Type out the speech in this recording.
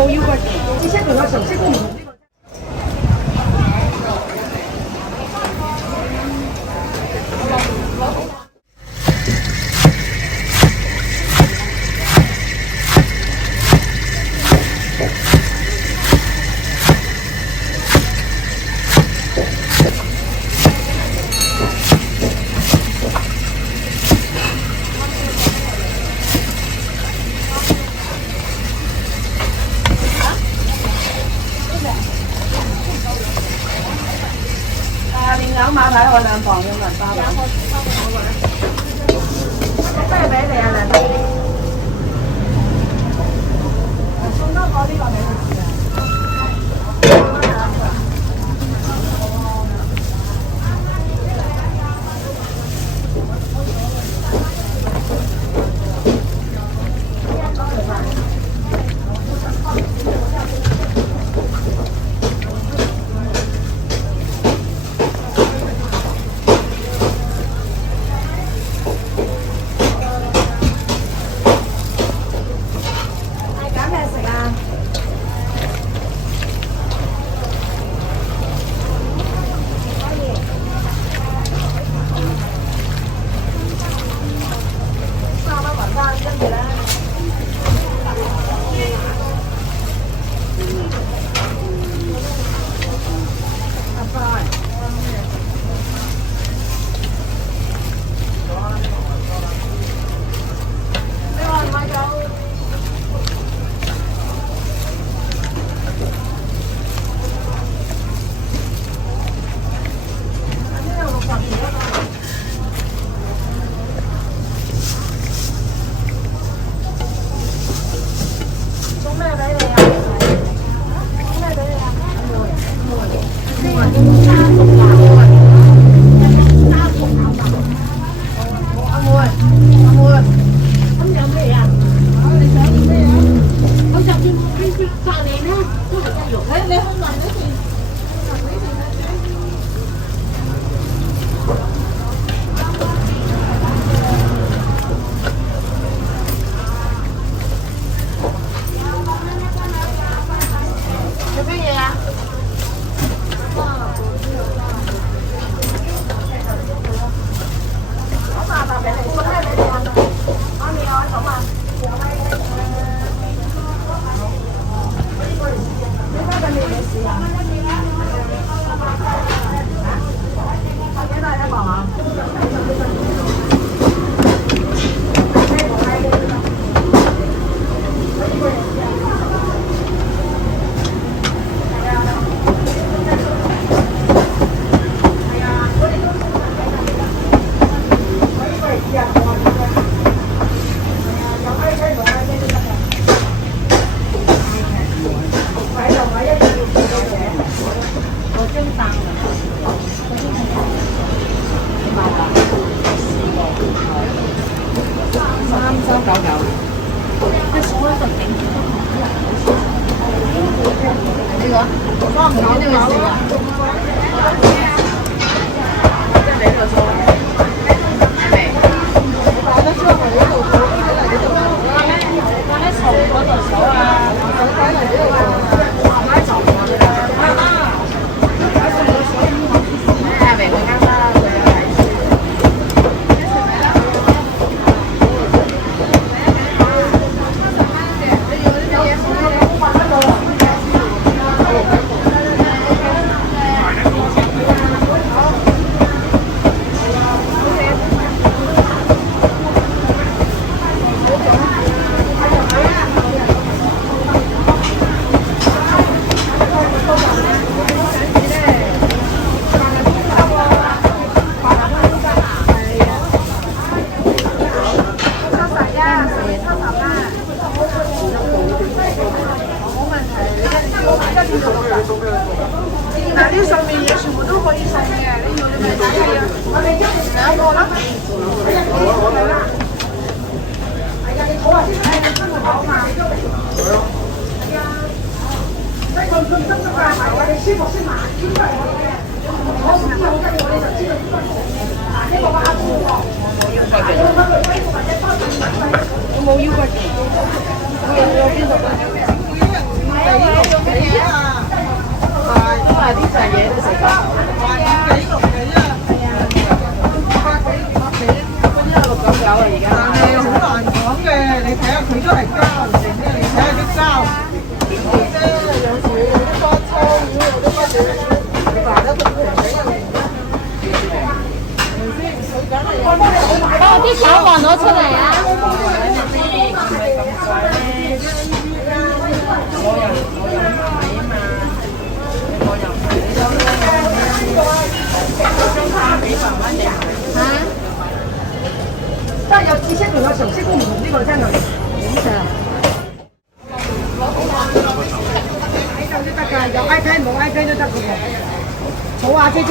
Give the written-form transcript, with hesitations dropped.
冇要過，之前佢個熟悉都唔。兩馬睇我兩房嘅文包餅，咩俾你啊？兩房，送多我呢個俾你試啊！我冇要過，我有邊度？都係啲細嘢都食得。699啊而家。但係好難講嘅，你睇下佢都係膠定咩？你睇下啲膠，有時有啲花葱，有啲乜嘢，你話得佢平俾人嚟啦。把我啲炒飯攞出嚟啊！都係有知識同有常識都唔同，呢個真係點食啊？睇就都得㗎，有 iPad 冇 iPad 都得㗎喎。好啊，姐姐。